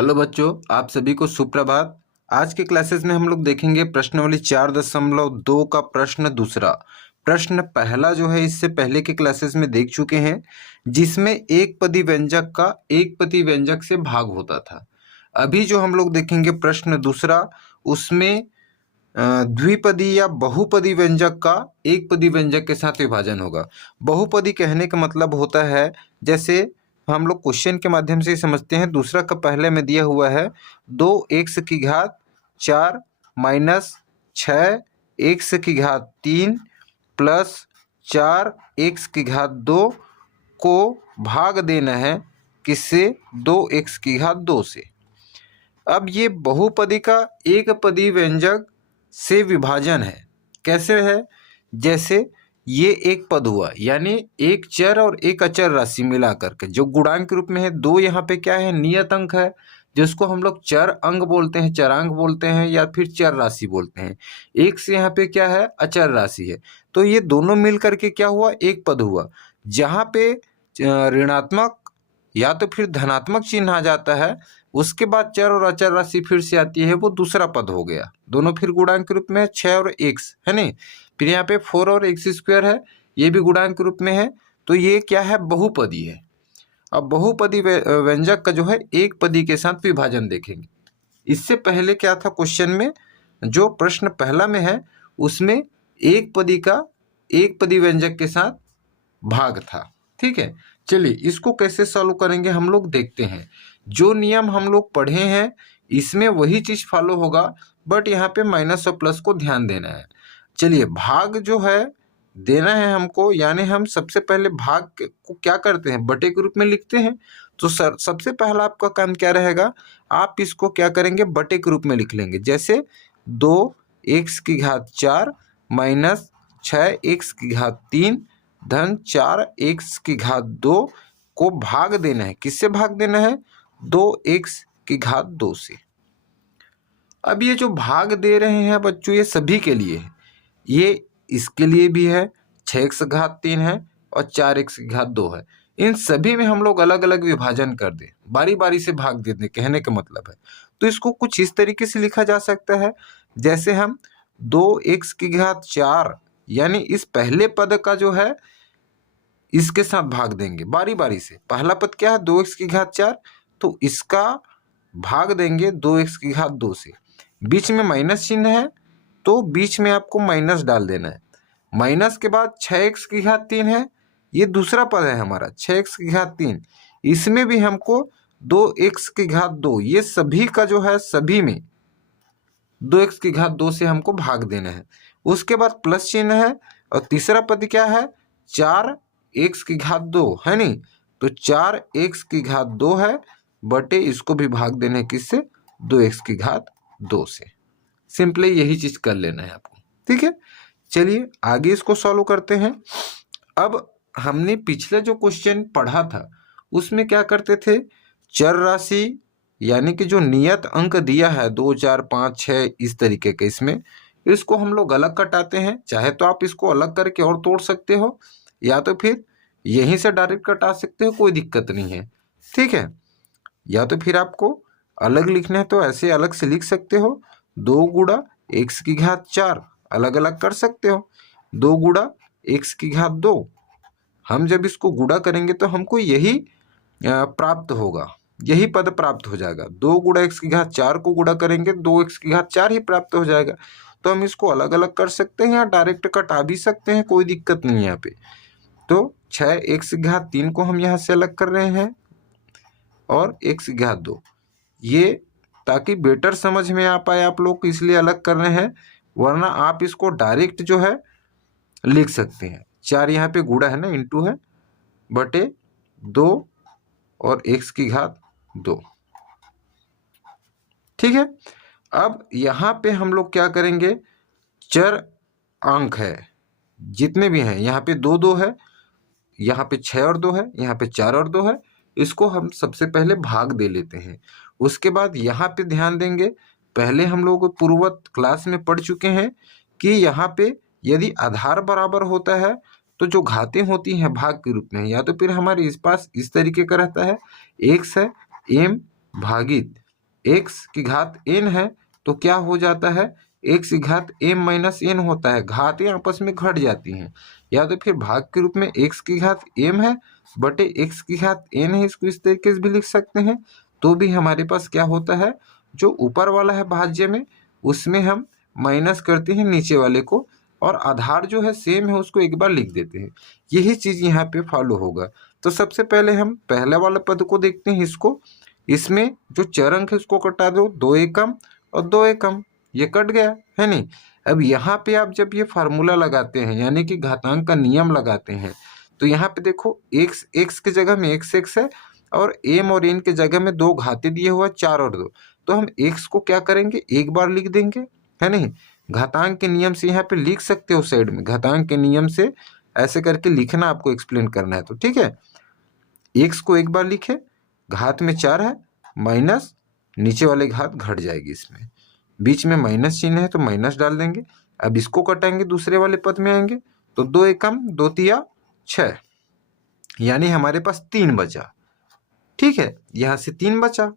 Hello बच्चों, आप सभी को सुप्रभात। आज के क्लासेस में हम लोग देखेंगे प्रश्नावली 4.2 का प्रश्न दूसरा। प्रश्न पहला जो है इससे पहले के क्लासेस में देख चुके हैं, जिसमें एक पदी व्यंजक का एक पदी व्यंजक से भाग होता था। अभी जो हम लोग देखेंगे प्रश्न दूसरा, उसमें द्विपदी या बहुपदी व्यंजक का एक पदी व्यंजक के साथ विभाजन होगा। बहुपदी कहने का मतलब होता है, जैसे हम लोग क्वेश्चन के माध्यम से ही समझते हैं। दूसरा का पहले में दिया हुआ है 2x⁴ minus 6x⁴ plus 4x⁴ को भाग देना है किससे? 2x⁴ से। अब ये बहुपदी का एक पदी व्यंजक से विभाजन है। कैसे है? जैसे ये एक पद हुआ, यानी एक चर और एक अचर राशि मिला करके जो गुणांक के रूप में है। दो यहाँ पे क्या है? नियत अंक है, जिसको हम लोग चर अंक बोलते हैं, चरांक बोलते हैं या फिर चर राशि बोलते हैं। एक से यहाँ पे क्या है? अचर राशि है। तो ये दोनों मिल करके क्या हुआ? एक पद हुआ। जहाँ पे ऋणात्मक या तो फिर धनात्मक चिन्ह आ जाता है, उसके बाद चर और अचर राशि फिर से आती है, वो दूसरा पद हो गया। दोनों फिर गुणांक के रूप में है, 6 और x है नहीं। फिर यहाँ पे 4 और x² है, ये भी गुणांक के रूप में है। तो ये क्या है? बहुपदी है। अब बहुपदी व्यंजक का जो है एक पदी के साथ विभाजन देखेंगे। इससे पहले क्या था क्वेश्चन में? जो प्रश्न पहला में है उसमें एक पदी का एक पदी व्यंजक के साथ भाग था। ठीक है, चलिए इसको कैसे सॉल्व करेंगे हम लोग देखते हैं। जो नियम हम लोग पढ़े हैं इसमें वही चीज फॉलो होगा, बट यहाँ पे माइनस और प्लस को ध्यान देना है। चलिए भाग जो है देना है हमको, यानी हम सबसे पहले भाग को क्या करते हैं? बटे के रूप में लिखते हैं। तो सबसे पहला आपका काम क्या रहेगा? आप इसको क्या करेंगे? बटे के रूप में लिख लेंगे। जैसे 2x⁴ माइनस 6x⁴ धन 4x⁴ को भाग देना है। किससे भाग देना है? 2x⁴ से। अब ये जो भाग दे रहे हैं बच्चों, ये सभी के लिए है। ये इसके लिए भी है, 6x⁴ है और 4x⁴ है। इन सभी में हम लोग अलग अलग विभाजन कर दें, बारी बारी से भाग दे दें, कहने का मतलब है। तो इसको कुछ इस तरीके से लिखा जा सकता है, जैसे हम 2x⁴ यानी इस पहले पद का जो है इसके साथ भाग देंगे बारी बारी से। पहला पद क्या है? 2x⁴, तो इसका भाग देंगे 2x⁴ से। बीच में माइनस चिन्ह है, तो बीच में आपको माइनस डाल देना है। माइनस के बाद 6x⁴ है, ये दूसरा पद है हमारा 6x⁴। इसमें भी हमको 2x⁴, ये सभी का जो है सभी में 2x⁴ से हमको भाग देना है। उसके बाद प्लस चिन्ह है और तीसरा पद क्या है? 4x⁴ है नहीं। तो 4x⁴ है बटे इसको भी भाग देना है किससे? 2x⁴ से। सिंपली यही चीज कर लेना है आपको। ठीक है, चलिए आगे इसको सॉल्व करते हैं। अब हमने पिछले जो क्वेश्चन पढ़ा था उसमें क्या करते थे? चर राशि यानी कि जो नियत अंक दिया है 2, 4, 5, 6 इस तरीके के, इसको हम लोग अलग कटाते हैं। चाहे तो आप इसको अलग करके और तोड़ सकते हो, या तो फिर यहीं से डायरेक्ट कटा सकते हो, कोई दिक्कत नहीं है। ठीक है, या तो फिर आपको अलग लिखना है तो ऐसे अलग से लिख सकते हो। 2 गुणा x⁴ अलग अलग कर सकते हो। 2 गुणा x⁴, हम जब इसको गुणा करेंगे तो हमको यही प्राप्त होगा, यही पद प्राप्त हो जाएगा। 2 गुणा x⁴ को गुणा करेंगे 2x⁴ ही प्राप्त हो जाएगा। तो हम इसको अलग अलग कर सकते हैं या डायरेक्ट कटा भी सकते हैं, कोई दिक्कत नहीं है यहाँ पे। तो 6x⁴ को हम यहाँ से अलग कर रहे हैं और x⁴, ये ताकि बेटर समझ में आ पाए आप लोग, इसलिए अलग कर रहे हैं, वरना आप इसको डायरेक्ट जो है लिख सकते हैं। 4 यहाँ पे गुणा है ना, इंटू है, बटे 2 और x⁴ ठीक है। अब यहाँ पे हम लोग क्या करेंगे? चर अंक है जितने भी हैं, यहाँ पे 2 2 है, यहाँ पे 6 और 2 है, यहाँ पे 4 और 2 है। इसको हम सबसे पहले भाग दे लेते हैं। उसके बाद यहाँ पे ध्यान देंगे, पहले हम लोग पूर्ववत क्लास में पढ़ चुके हैं कि यहाँ पे यदि आधार बराबर होता है तो जो घातें होती हैं भाग के रूप में, या तो फिर हमारे इस पास इस तरीके का रहता है, x है m भागित एक्स की घात n है तो क्या हो जाता है, एक्स की घात m माइनस n होता है, घातें आपस में घट जाती हैं। या तो फिर भाग के रूप में एक्स की घात m है बटे एक्स की घात n है, इसको इस तरीके से भी लिख सकते हैं। तो भी हमारे पास क्या होता है, जो ऊपर वाला है भाज्य में उसमें हम माइनस करते हैं नीचे वाले को, और आधार जो है सेम है उसको एक बार लिख देते हैं। यही चीज यहाँ पे फॉलो होगा। तो सबसे पहले हम पहला वाला पद को देखते हैं इसको, इसमें जो चर अंक है उसको कटा दो, 2 एकम और 2 एकम, ये कट गया है नहीं। अब यहाँ पे आप जब ये फार्मूला लगाते हैं यानी कि घातांक का नियम लगाते हैं, तो यहाँ पे देखो एक्स एक्स की जगह में एक्स एक्स है और एम और एन की जगह में 2 घाते दिए हुआ 4 और 2, तो हम एक्स को क्या करेंगे, एक बार लिख देंगे, है नहीं। घातांक के नियम से यहाँ पे लिख सकते हो साइड में, घातांक के नियम से ऐसे करके लिखना, आपको एक्सप्लेन करना है तो ठीक है। एक्स को एक बार लिखे, घात में 4 है, माइनस नीचे वाले घात घट जाएगी, इसमें बीच में माइनस चिन्ह है तो माइनस डाल देंगे। अब इसको कटाएंगे, दूसरे वाले पद में आएंगे तो 2 एकम 2 तिया 6, यानी हमारे पास 3 बचा। ठीक है, यहां से 3 बचा,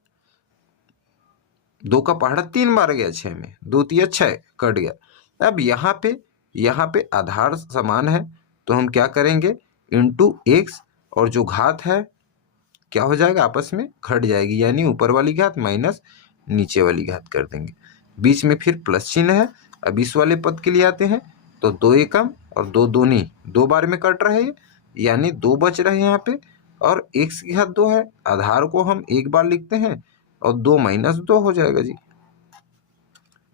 2 का पहाड़ा 3 बार गया 6 में, 2 तिया 6 कट गया। अब यहाँ पे आधार समान है तो हम क्या करेंगे, इंटू एक्स, और जो घात है क्या हो जाएगा, आपस में घट जाएगी, यानी ऊपर वाली घात माइनस नीचे वाली घात कर देंगे, बीच में फिर प्लस चिन्ह है। अब इस वाले पद के लिए आते हैं तो 2 एकम और 2 दूनी 2 बार में कट रहे हैं, यानी 2 बच रहे हैं यहाँ पे, और एक्स की घात 2 है, आधार को हम एक बार लिखते हैं और 2 माइनस 2 हो जाएगा जी।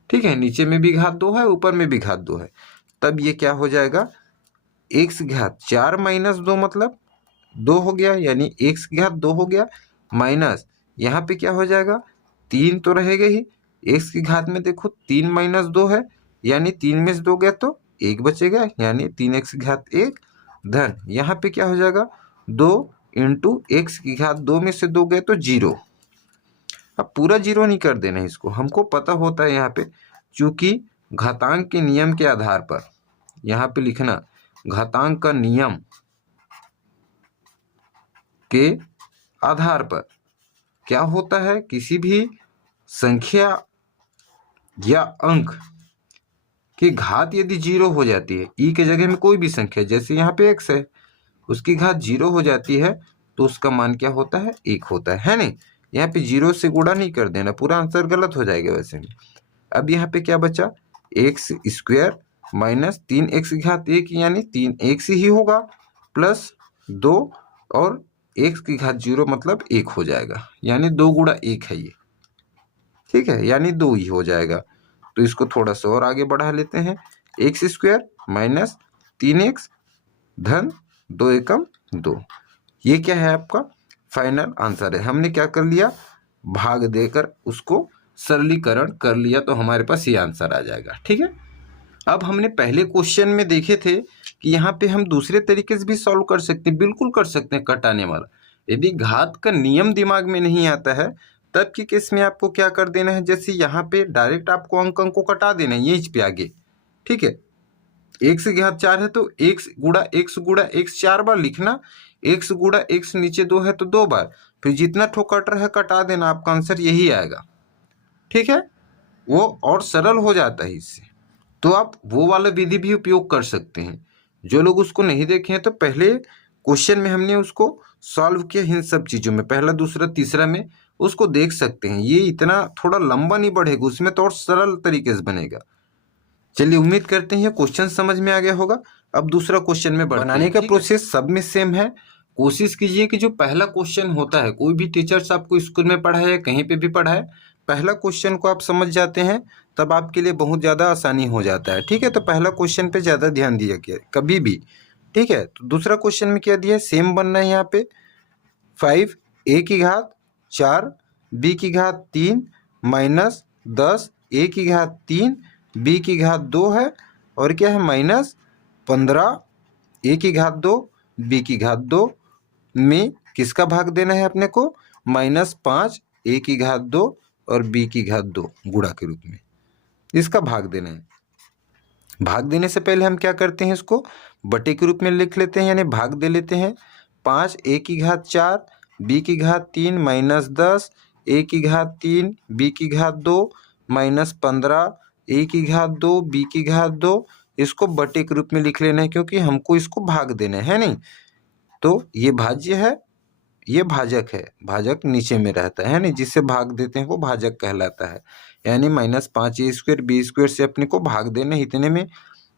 ठीक है, नीचे में भी घात 2 है, ऊपर में भी घात 2 है, तब ये क्या हो जाएगा, एक्स की घात 4 माइनस 2 मतलब 2 हो गया, यानी एक्स की घात 2 हो गया, माइनस यहाँ पे क्या हो जाएगा, 3 तो रहेगा ही, एक्स की घात में देखो 3 माइनस 2 है, यानी 3 में से 2 गया तो 1 बचेगा, यानी 3x की घात 1, धन यहाँ पे क्या हो जाएगा, 2 इंटू एक्स की घात 2 में से 2 गए तो 0। अब पूरा 0 नहीं कर देना इसको, हमको पता होता है यहाँ पे, चूंकि घातांक के नियम के आधार पर यहाँ पे लिखना, घातांक का नियम के आधार पर क्या होता है, किसी भी संख्या या अंक की घात यदि 0 हो जाती है, ई के जगह में कोई भी संख्या, जैसे यहाँ पे x है, उसकी घात 0 हो जाती है तो उसका मान क्या होता है, 1 होता है नहीं। यहाँ पे 0 से गुणा नहीं कर देना, पूरा आंसर गलत हो जाएगा वैसे में। अब यहाँ पे क्या बचा, एक्स स्क्वायर माइनस 3x की घात 1, यानी 3x ही होगा, प्लस 2 और x की घात 0 मतलब 1 हो जाएगा, यानी 2 गुणा 1 है ये। ठीक है, यानी 2 ही हो जाएगा। तो इसको थोड़ा सा और आगे बढ़ा लेते हैं, एक्स स्क्वायर माइनस 3x धन 2 एकम 2, ये क्या है आपका फाइनल आंसर है। हमने क्या कर लिया, भाग देकर उसको सरलीकरण कर लिया, तो हमारे पास ये आंसर आ जाएगा। ठीक है, अब हमने पहले क्वेश्चन में देखे थे कि यहाँ पे हम दूसरे तरीके से भी सॉल्व कर सकते हैं, बिल्कुल कर सकते हैं कटाने वाला। यदि घात का नियम दिमाग में नहीं आता है तब की केस में आपको क्या कर देना है, जैसे यहाँ पे डायरेक्ट आपको अंक को कटा देना है यहीं पे आगे। ठीक है, एक्स की घात 4 है तो एक्स गुणा एक्स 4 बार लिखना, एक्स गुणा एक्स नीचे 2 है तो 2 बार, फिर जितना ठो कट रहा है कटा देना, आपका आंसर यही आएगा। ठीक है, वो और सरल हो जाता है इससे, तो आप वो वाला विधि भी उपयोग कर सकते हैं। जो लोग उसको नहीं देखे हैं तो पहले क्वेश्चन में हमने उसको सॉल्व किया, इन सब चीज़ों में पहला दूसरा तीसरा में उसको देख सकते हैं। ये इतना थोड़ा लंबा नहीं बढ़ेगा, उसमें तो और सरल तरीके से बनेगा। चलिए, उम्मीद करते हैं क्वेश्चन समझ में आ गया होगा। अब दूसरा क्वेश्चन में बनाने का प्रोसेस सब में सेम है। कोशिश कीजिए कि जो पहला क्वेश्चन होता है, कोई भी टीचर्स आपको स्कूल में पढ़ाए या कहीं पे भी पढ़ाए, पहला क्वेश्चन को आप समझ जाते हैं तब आपके लिए बहुत ज़्यादा आसानी हो जाता है। ठीक है, तो पहला क्वेश्चन पे ज़्यादा ध्यान दिया गया कभी भी। ठीक है, तो दूसरा क्वेश्चन में क्या दिया है, सेम बनना है यहाँ पे 5 a की घात 4 b की घात 3 माइनस 10 a की घात 3 b की घात 2 है, और क्या है माइनस 15 a की घात 2 b की घात 2 में किसका भाग देना है अपने को, माइनस 5 a की घात 2 और b की घात 2 गुणा के रूप में इसका भाग देना है। भाग देने से पहले हम क्या करते हैं, इसको बटे के रूप में लिख लेते हैं, यानी भाग दे लेते हैं। 5 a की घात 4 b की घात 3 माइनस 10 a की घात 3 b की घात 2 माइनस 15 a की घात 2 b की घात 2, इसको बटे के रूप में लिख लेना है क्योंकि हमको इसको भाग देना है नहीं। तो ये भाज्य है, ये भाजक है, भाजक नीचे में रहता है नहीं, जिससे भाग देते हैं वो भाजक कहलाता है। यानी -5a² b² से अपने को भाग देना है इतने में।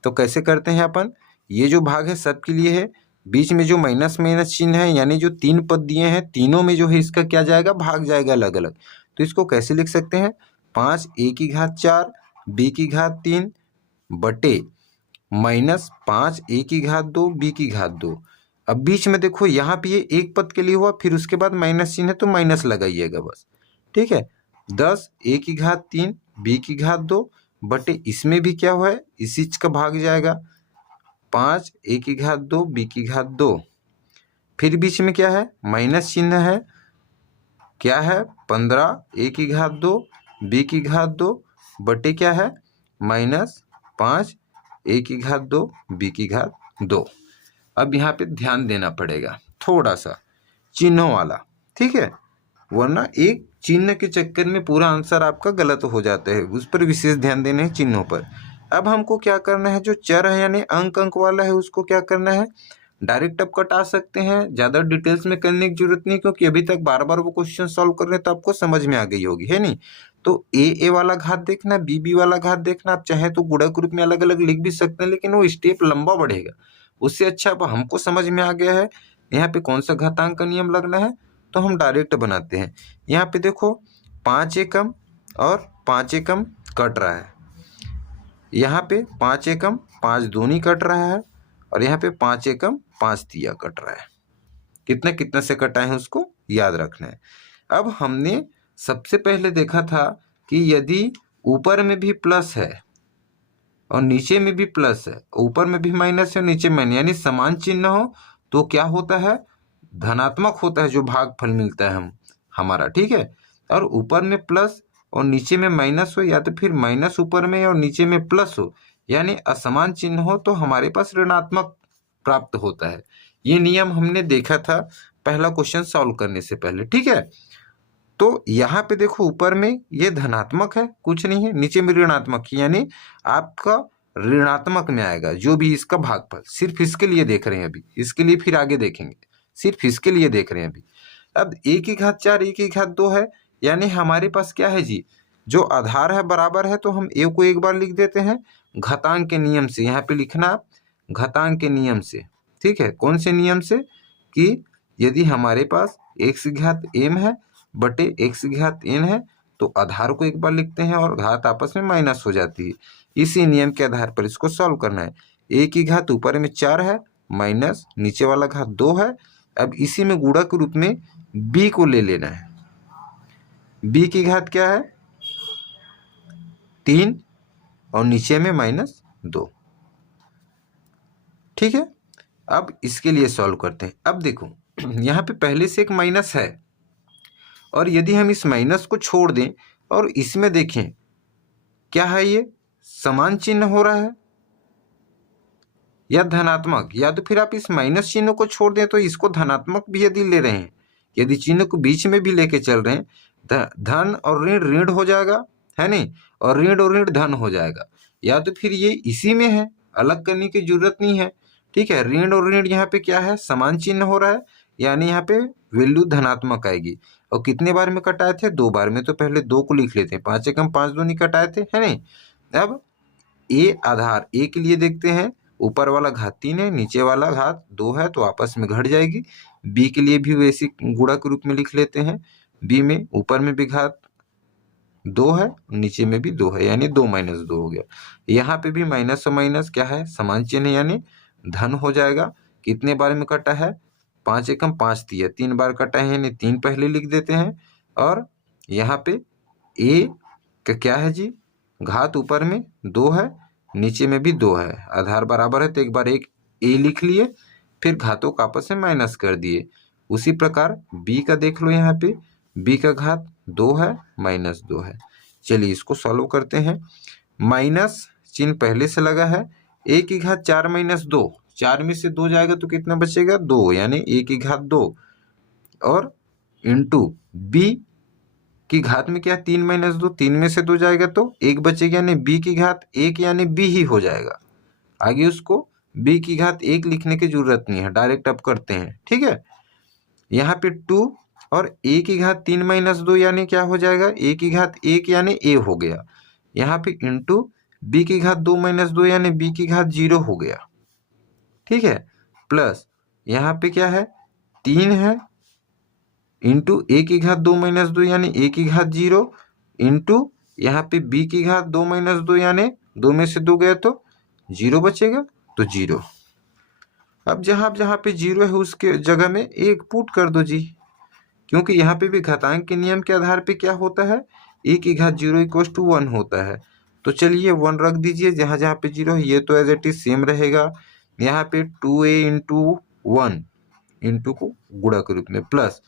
तो कैसे करते हैं अपन, ये जो भाग है सबके लिए है, बीच में जो माइनस माइनस चिन्ह है यानी जो 3 पद दिए हैं तीनों में जो है इसका क्या जाएगा, भाग जाएगा अलग अलग। तो इसको कैसे लिख सकते हैं, 5a की घात 4 b की घात 3 बटे -5a की घात 2 b की घात 2। अब बीच में देखो यहाँ पे ये एक पद के लिए हुआ, फिर उसके बाद माइनस चिन्ह है तो माइनस लगाइएगा बस, ठीक है। 10 a की घात 3 b की घात 2 बटे इसमें भी क्या हुआ है, इसी का भाग जाएगा 5 a की घात 2 b की घात 2, फिर बीच में क्या है माइनस चिन्ह है, क्या है 15 a की घात 2 b की घात 2 बटे क्या है -5 a की घात 2 b की घात 2। अब यहाँ पे ध्यान देना पड़ेगा थोड़ा सा चिन्हों वाला, ठीक है, वरना एक चिन्ह के चक्कर में पूरा आंसर आपका गलत हो जाता है, उस पर विशेष ध्यान देना है चिन्हों पर। अब हमको क्या करना है, जो चर है यानी अंक वाला है उसको क्या करना है, डायरेक्ट अब कटा सकते हैं, ज़्यादा डिटेल्स में करने की जरूरत नहीं क्योंकि अभी तक बार बार वो क्वेश्चन सॉल्व कर रहे हैं तो आपको समझ में आ गई होगी, है नहीं। तो ए वाला घात देखना, बी वाला घात देखना, आप चाहे तो गुणक रूप में अलग अलग लिख भी सकते हैं लेकिन वो स्टेप लंबा बढ़ेगा, उससे अच्छा अब हमको समझ में आ गया है यहाँ पे कौन सा घातांक का नियम लगना है, तो हम डायरेक्ट बनाते हैं। यहाँ पे देखो 5 एकम और 5 एकम कट रहा है, यहाँ पे 5 एकम 5 दूनी कट रहा है और यहाँ पे 5 एकम 5 तिया कट रहा है। कितना कितना से कटा है उसको याद रखना है। अब हमने सबसे पहले देखा था कि यदि ऊपर में भी प्लस है और नीचे में भी प्लस है, ऊपर में भी माइनस है नीचे माइनस, यानी समान चिन्ह हो तो क्या होता है, धनात्मक होता है जो भागफल मिलता है हमारा, ठीक है। और ऊपर में प्लस और नीचे में माइनस हो या तो फिर माइनस ऊपर में और नीचे में प्लस हो, यानी असमान चिन्ह हो तो हमारे पास ऋणात्मक प्राप्त होता है। ये नियम हमने देखा था पहला क्वेश्चन सॉल्व करने से पहले, ठीक है। तो यहाँ पे देखो ऊपर में ये धनात्मक है, कुछ नहीं है, नीचे में ऋणात्मक, यानी आपका ऋणात्मक में आएगा जो भी इसका भागफल। सिर्फ इसके लिए देख रहे हैं अभी, इसके लिए फिर आगे देखेंगे, सिर्फ इसके लिए देख रहे हैं अभी। अब a की घात 4 a की घात 2 है, यानी हमारे पास क्या है जी, जो आधार है बराबर है तो हम a को एक बार लिख देते हैं घातांक के नियम से, यहाँ पे लिखना घातांक के नियम से, ठीक है। कौन से नियम से, कि यदि हमारे पास x की घात m है बटे x की घात n है तो आधार को एक बार लिखते हैं और घात आपस में माइनस हो जाती है। इसी नियम के आधार पर इसको सॉल्व करना है। a की घात ऊपर में 4 है माइनस नीचे वाला घात 2 है। अब इसी में गुणा के रूप में b को ले लेना है। b की घात क्या है 3 और नीचे में -2, ठीक है। अब इसके लिए सॉल्व करते हैं। अब देखो यहाँ पे पहले से एक माइनस है और यदि हम इस माइनस को छोड़ दें और इसमें देखें क्या है, ये समान चिन्ह हो रहा है या धनात्मक, या तो फिर आप इस माइनस चिन्ह को छोड़ दें तो इसको धनात्मक भी यदि ले रहे हैं, यदि चिन्ह को बीच में भी लेके चल रहे हैं, धन और ऋण ऋण हो जाएगा, है नहीं, और ऋण धन हो जाएगा, या तो फिर ये इसी में है, अलग करने की जरूरत नहीं है, ठीक है। ऋण और ऋण यहाँ पे क्या है, समान चिन्ह हो रहा है, यानी यहाँ पे वैल्यू धनात्मक आएगी। और कितने बार में कटाए थे, 2 बार में, तो पहले 2 को लिख लेते हैं, 5 एकम 5 दूनी कटाए थे, है नहीं। अब ए आधार ए के लिए देखते हैं, ऊपर वाला घात 3 है नीचे वाला घात 2 है तो आपस में घट जाएगी। बी के लिए भी वैसे गुणा के रूप में लिख लेते हैं, बी में ऊपर में भी घात 2 है नीचे में भी 2 है, यानी 2 - 2 हो गया। यहाँ पे भी माइनस और माइनस क्या है, समान चिन्ह, यानी धन हो जाएगा। कितने बार में कटा है, 5 एकम 5 तिया, 3 बार कटा है यानी 3 पहले लिख देते हैं। और यहाँ पे ए का क्या है जी, घात ऊपर में 2 है नीचे में भी 2 है, आधार बराबर है तो एक बार एक ए लिख लिए, फिर घातों को आपस में माइनस कर दिए। उसी प्रकार बी का देख लो, यहाँ पे बी का घात 2 है -2 है। चलिए इसको सॉल्व करते हैं। माइनस चिन्ह पहले से लगा है, a की घात 4 - 2, 4 में से 2 जाएगा तो कितना बचेगा 2, यानी a की घात 2 और इंटू b की घात में क्या है 3 माइनस 2, 3 में से 2 जाएगा तो 1 बचेगा, यानी b की घात 1 यानी b ही हो जाएगा। आगे उसको b की घात 1 लिखने की जरूरत नहीं है, डायरेक्ट अब करते हैं। ठीक है, यहाँ पे 2 और a की घात 3 माइनस 2 यानी क्या हो जाएगा, a की घात 1 यानी a हो गया। यहाँ पे इंटू b की घात 2 माइनस 2 यानी b की घात 0 हो गया। ठीक है, प्लस यहाँ पे क्या है 3 है, इंटू a की घात 2 माइनस 2 यानी a की घात 0, इंटू यहाँ पे b की घात 2 माइनस 2 यानी 2 में से 2 गया तो 0 बचेगा, तो 0। अब जहाँ पे 0 है उसके जगह में 1 पुट कर दो जी, क्योंकि यहाँ पे भी घातांक के नियम के आधार पे क्या होता है, a की घात 0 इक्वल टू 1 होता है। तो चलिए 1 रख दीजिए जहाँ जहाँ पे 0 है, ये तो एज इट इज सेम रहेगा। यहाँ पे 2a इंटू 1 इंटू को गुणा के रूप में, प्लस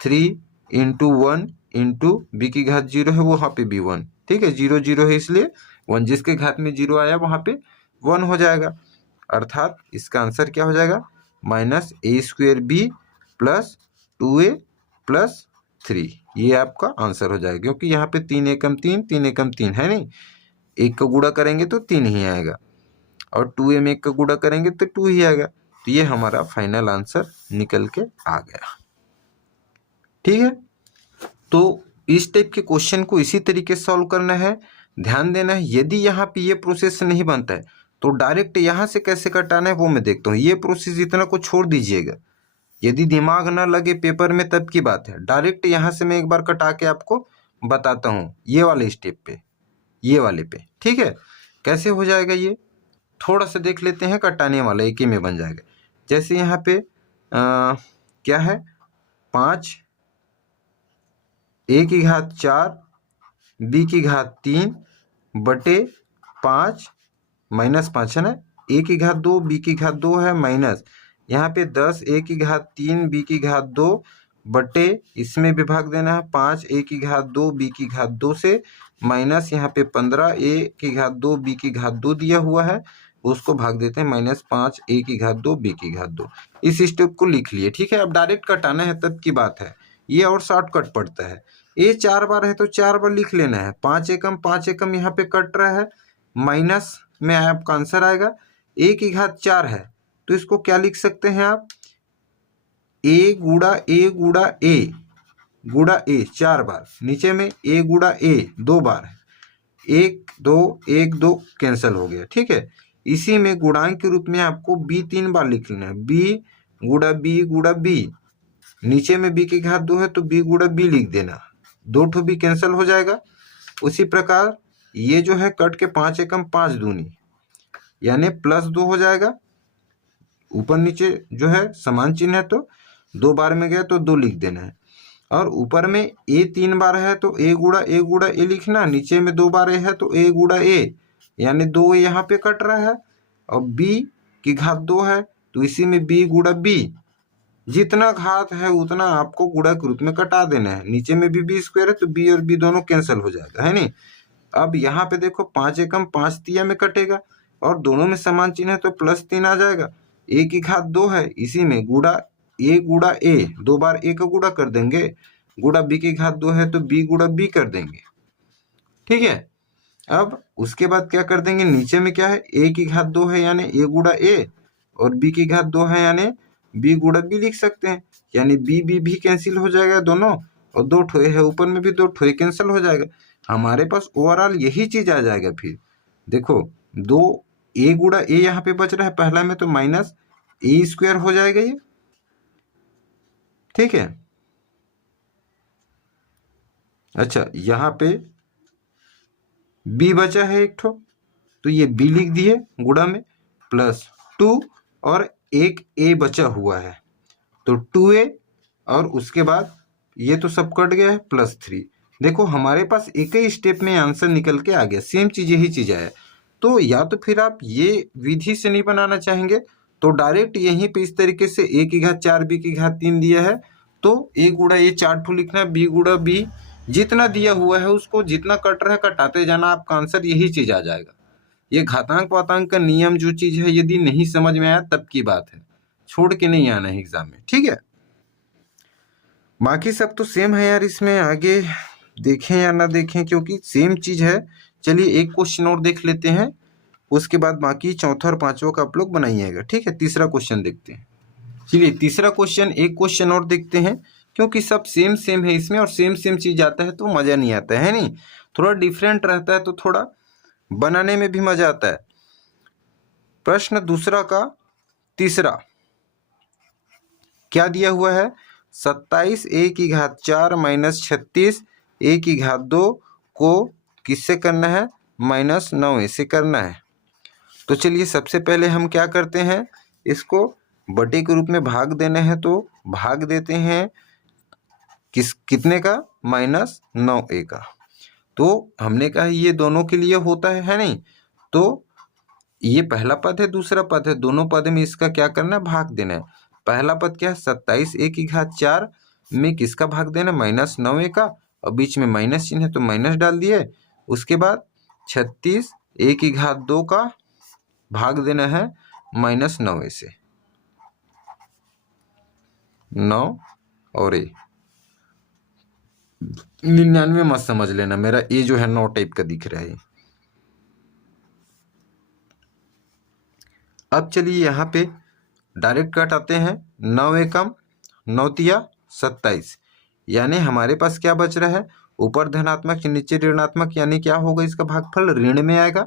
3 इंटू 1 इंटू बी की घात 0 है वहाँ पे भी 1। ठीक है, 0 0 है इसलिए 1, जिसके घात में 0 आया वहाँ पे 1 हो जाएगा। अर्थात इसका आंसर क्या हो जाएगा, minus A square B plus 2a plus 3, ये आपका आंसर हो जाएगा। क्योंकि यहाँ पे 3 एकम 3, 3 एकम 3 है नहीं, 1 का गुणा करेंगे तो 3 ही आएगा, और 2a में 1 का गुणा करेंगे तो 2 ही आएगा। तो ये हमारा फाइनल आंसर निकल के आ गया। ठीक है, तो इस टाइप के क्वेश्चन को इसी तरीके से सॉल्व करना है। ध्यान देना है, यदि यहाँ पे ये प्रोसेस नहीं बनता है तो डायरेक्ट यहाँ से कैसे कटाना है वो मैं देखता हूँ। ये प्रोसेस इतना को छोड़ दीजिएगा, यदि दिमाग ना लगे पेपर में तब की बात है। डायरेक्ट यहाँ से मैं एक बार कटा के आपको बताता हूँ, ये वाले स्टेप पे, ये वाले पे। ठीक है, कैसे हो जाएगा ये थोड़ा सा देख लेते हैं। कटाने वाला एक ही में बन जाएगा। जैसे यहाँ पे क्या है 5 a की घात 4 b की घात 3 बटे 5 माइनस 5 है ना, a की घात 2 b की घात 2 है माइनस, यहाँ पे 10 a की घात 3 b की घात 2 बटे, इसमें विभाग देना है 5 a की घात 2 b की घात 2 से, माइनस यहाँ पे 15 a की घात 2 b की घात 2 दिया हुआ है, उसको भाग देते हैं माइनस 5 a की घात 2 b की घात 2। इस स्टेप को लिख लिए। ठीक है, अब डायरेक्ट कटाना है तब की बात है, ये और शॉर्टकट पड़ता है। ए 4 बार है तो 4 बार लिख लेना है, 5 एकम यहाँ पे कट रहा है, माइनस में आपका आंसर आएगा। ए की घात 4 है तो इसको क्या लिख सकते हैं आप, ए गुड़ा ए गुड़ा ए 4 बार, नीचे में ए गुड़ा ए 2 बार है, 1 2 1 2 कैंसिल हो गया। ठीक है, इसी में गुणांक के रूप में आपको b 3 बार लिख लेना है, b गुड़ा b, नीचे में b की घात 2 है तो b गुड़ा b लिख देना, 2 ठो b कैंसिल हो जाएगा। उसी प्रकार ये जो है कट के 5 एकम 5 दूनी यानी प्लस 2 हो जाएगा। ऊपर नीचे जो है समान चिन्ह है तो 2 बार में गया तो 2 लिख देना है, और ऊपर में a 3 बार है तो a गुड़ा a लिखना, नीचे में 2 बार a है तो a गुड़ा a यानी 2 यहाँ पे कट रहा है, और b की घात 2 है तो इसी में b गुड़ा b, जितना घात है उतना आपको गुणा के रूप में कटा देना है। नीचे में भी b स्क्वायर है तो b और b दोनों कैंसिल हो जाएगा, है नहीं। अब यहाँ पे देखो 5 एकम 5 तिया में कटेगा और दोनों में समान चिन्ह है तो प्लस 3 आ जाएगा। a की घात 2 है, इसी में गुड़ा a 2 बार a का गुणा कर देंगे, गुड़ा b की घात 2 है तो b गुड़ा b कर देंगे। ठीक है, अब उसके बाद क्या कर देंगे, नीचे में क्या है a की घात 2 है यानी a गुड़ा a, और b की घात 2 है यानी b गुड़ा b लिख सकते हैं, यानी b भी कैंसिल हो जाएगा दोनों, और 2 ठोए है ऊपर में भी 2 ठोए कैंसिल हो जाएगा। हमारे पास ओवरऑल यही चीज आ जाएगा। फिर देखो 2 a गुड़ा a यहाँ पे बच रहा है पहला में तो माइनस a स्क्वायर हो जाएगा ये। ठीक है, अच्छा यहाँ पे b बचा है एक ठो तो ये b लिख दिए गुड़ा में, प्लस 2 और एक a बचा हुआ है तो 2a, और उसके बाद ये तो सब कट गया है प्लस 3। देखो हमारे पास एक ही स्टेप में आंसर निकल के आ गया, सेम चीज यही चीज है। तो या तो फिर आप ये विधि से नहीं बनाना चाहेंगे तो डायरेक्ट यहीं पे इस तरीके से a की घात 4 b की घात 3 दिया है तो a गुड़ा ये 4 ठो लिखना, b गुड़ा b जितना दिया हुआ है उसको जितना कट रहा है कटाते जाना, आपका आंसर यही चीज आ जाएगा। ये घातांक वातांक का नियम जो चीज है यदि नहीं समझ में आया तब की बात है, छोड़ के नहीं आना है एग्जाम में। ठीक है, बाकी सब तो सेम है यार। इसमें आगे देखें या ना देखें क्योंकि सेम चीज है। चलिए एक क्वेश्चन और देख लेते हैं, उसके बाद बाकी चौथा और पांचवा का आप लोग बनाइएगा। ठीक है, तीसरा क्वेश्चन देखते हैं। चलिए तीसरा क्वेश्चन, एक क्वेश्चन और देखते हैं क्योंकि सब सेम सेम है इसमें, और सेम सेम चीज आता है तो मजा नहीं आता है नहीं, थोड़ा डिफरेंट रहता है तो थोड़ा बनाने में भी मजा आता है। प्रश्न दूसरा का तीसरा क्या दिया हुआ है? 27 a की घात 4 माइनस 36 a की घात 2 को किससे करना है? -9a से करना है। तो चलिए सबसे पहले हम क्या करते हैं, इसको बटे के रूप में भाग देना है तो भाग देते हैं कितने का? -9a का। तो हमने कहा ये दोनों के लिए होता है नहीं, तो ये पहला पद है, दूसरा पद है, दोनों पद में इसका क्या करना है? भाग देना है। पहला पद क्या है? 27 a की घात 4 में किसका भाग देना? -9a का, और बीच में माइनस चिन्ह है तो माइनस डाल दिए। उसके बाद 36 a की घात 2 का भाग देना है -9a से। 9 और a 99 मत समझ लेना, मेरा a जो है 9 टाइप का दिख रहा है। अब चलिए यहाँ पे डायरेक्ट कट आते हैं। 9 एकम 9 तिया 27, यानी हमारे पास क्या बच रहा है? ऊपर धनात्मक नीचे ऋणात्मक, यानी क्या होगा? इसका भागफल ऋण में आएगा।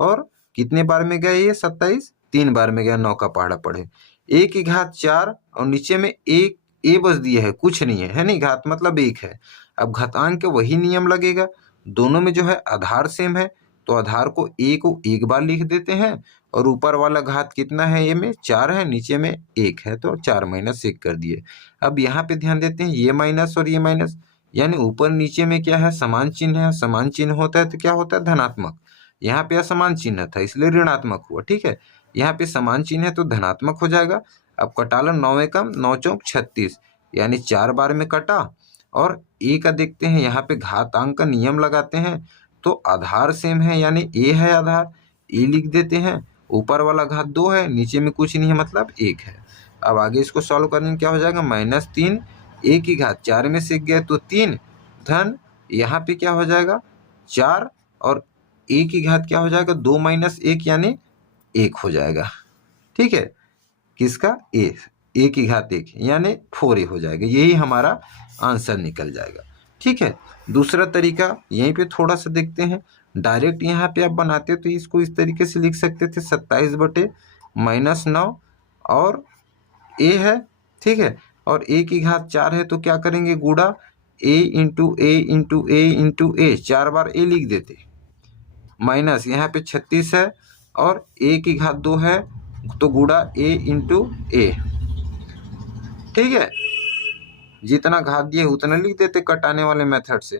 और कितने बार में गया ये 27? 3 बार में गया। 9 का पहाड़ा पढ़े। a की घात 4 और नीचे में एक a बस दिया है, कुछ नहीं है नहीं, घात मतलब 1 है। अब घातांक के वही नियम लगेगा, दोनों में जो है आधार सेम है तो आधार को a को एक बार लिख देते हैं, और ऊपर वाला घात कितना है? ये में 4 है, नीचे में 1 है तो 4 माइनस 1 कर दिए। अब यहाँ पे ध्यान देते हैं, ये माइनस और ये माइनस, यानी ऊपर नीचे में क्या है? समान चिन्ह है। समान चिन्ह होता है तो क्या होता है? धनात्मक। यहाँ पे असमान चिन्ह था इसलिए ऋणात्मक हुआ। ठीक है, यहाँ पे समान चिन्ह है तो धनात्मक हो जाएगा। अब कटा लो, 9 एकम 9 चौक 36, यानी 4 बार में कटा। और a का देखते हैं, यहाँ पे घातांक का नियम लगाते हैं तो आधार सेम है, यानी a है आधार, a लिख देते हैं। ऊपर वाला घात 2 है, नीचे में कुछ नहीं है मतलब 1 है। अब आगे इसको सॉल्व करने में क्या हो जाएगा? -3 a की घात 4 में से गया तो 3 धन यहाँ पे क्या हो जाएगा? 4, और a की घात क्या हो जाएगा? 2 माइनस 1 यानी 1 हो जाएगा। ठीक है, किसका? a की घात 1 यानी 4a हो जाएगा। यही हमारा आंसर निकल जाएगा। ठीक है, दूसरा तरीका यहीं पे थोड़ा सा देखते हैं। डायरेक्ट यहाँ पे आप बनाते हो तो इसको इस तरीके से लिख सकते थे, 27 बटे -9 और a है। ठीक है, और a की घात 4 है तो क्या करेंगे? गुड़ा a into a into a into a, 4 bar a लिख देते, माइनस यहाँ पे 36 है और a की घात 2 है तो गुड़ा a इंटू a। ठीक है, जितना घात दिए उतना लिख देते कटाने वाले मेथड से,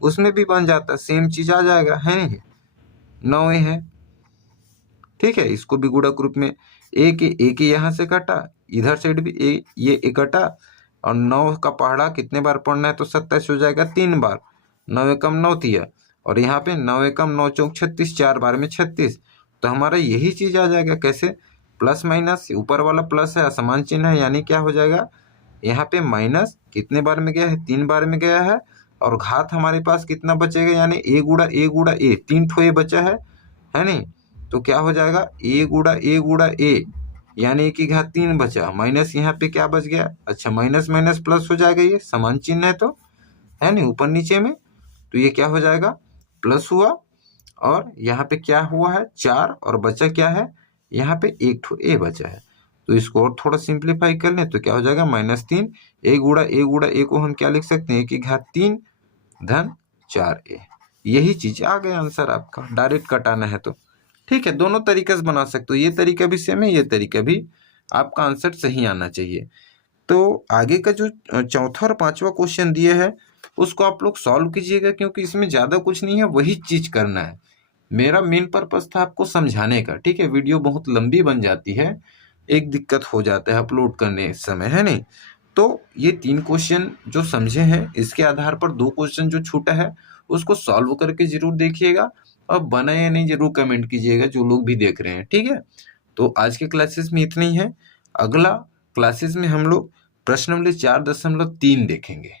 उसमें भी बन जाता, सेम चीज आ जाएगा, है नहीं? 9a है। ठीक है, इसको भी गुणक रूप में a के यहाँ से कटा, इधर साइड भी ये a कटा, और 9 का पहाड़ा कितने बार पढ़ना है? तो 27 हो जाएगा 3 बार। 9 एकम 9 तिया, और यहाँ पे 9 एकम 9 चौक 36, 4 बार में 36, तो हमारा यही चीज आ जाएगा। कैसे? प्लस माइनस, ऊपर वाला प्लस है, असमान चिन्ह है, यानी क्या हो जाएगा? यहाँ पे माइनस कितने बार में गया है? 3 बार में गया है, और घात हमारे पास कितना बचेगा? यानी a गुड़ा a 3 ठो a बचा है नहीं? तो क्या हो जाएगा? a गुड़ा a यानी a की घात 3 बचा, माइनस यहाँ पे क्या बच गया? अच्छा, माइनस माइनस प्लस हो जाएगा, ये समान चिन्ह है तो, है नहीं, ऊपर नीचे में, तो ये क्या हो जाएगा? प्लस हुआ, और यहाँ पे क्या हुआ है? 4, और बचा क्या है? यहाँ पे 1 ठो a बचा है। तो इसको और थोड़ा सिंप्लीफाई कर लें तो क्या हो जाएगा? -3 a गुड़ा a को हम क्या लिख सकते हैं? a की घात 3 धन 4a। यही चीज आ गया आंसर आपका, डायरेक्ट कटाना है तो। ठीक है, दोनों तरीके से बना सकते हो, ये तरीका भी सेम है, ये तरीका भी, आपका आंसर सही आना चाहिए। तो आगे का जो चौथा और पांचवा क्वेश्चन दिया है उसको आप लोग सॉल्व कीजिएगा, क्योंकि इसमें ज्यादा कुछ नहीं है, वही चीज करना है। मेरा मेन पर्पस था आपको समझाने का। ठीक है, वीडियो बहुत लंबी बन जाती है, एक दिक्कत हो जाता है अपलोड करने समय, है नहीं? तो ये 3 क्वेश्चन जो समझे हैं, इसके आधार पर 2 क्वेश्चन जो छूटा है उसको सॉल्व करके जरूर देखिएगा, और बना या नहीं जरूर कमेंट कीजिएगा, जो लोग भी देख रहे हैं। ठीक है, तो आज के क्लासेस में इतना ही है। अगला क्लासेस में हम लोग प्रश्न नंबर 4.3 देखेंगे,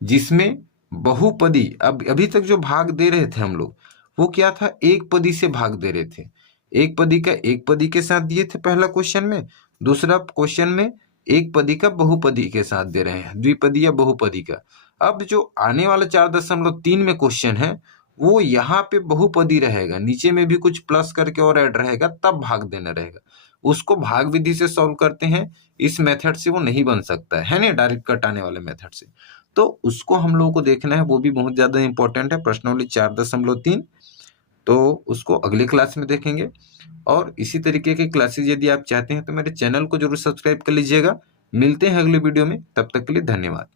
जिसमें बहुपदी, अब अभी तक जो भाग दे रहे थे हम लोग वो क्या था, एक पदी से भाग दे रहे थे। एक पदी का एक पदी के साथ दिए थे पहला क्वेश्चन में, दूसरा क्वेश्चन में एक पदी का बहुपदी के साथ दे रहे हैं, द्विपदी या बहुपदी का। अब जो आने वाला 4.3 में क्वेश्चन है वो यहाँ पे बहुपदी रहेगा, नीचे में भी कुछ प्लस करके और ऐड रहेगा, तब भाग देना रहेगा। उसको भाग विधि से सॉल्व करते हैं, इस मेथड से वो नहीं बन सकता है ना, डायरेक्ट कट आने वाले मेथड से। तो उसको हम लोगों को देखना है, वो भी बहुत ज्यादा इंपॉर्टेंट है, प्रश्नावली 4.3। तो उसको अगले क्लास में देखेंगे। और इसी तरीके की क्लासेज यदि आप चाहते हैं तो मेरे चैनल को जरूर सब्सक्राइब कर लीजिएगा। मिलते हैं अगले वीडियो में, तब तक के लिए धन्यवाद।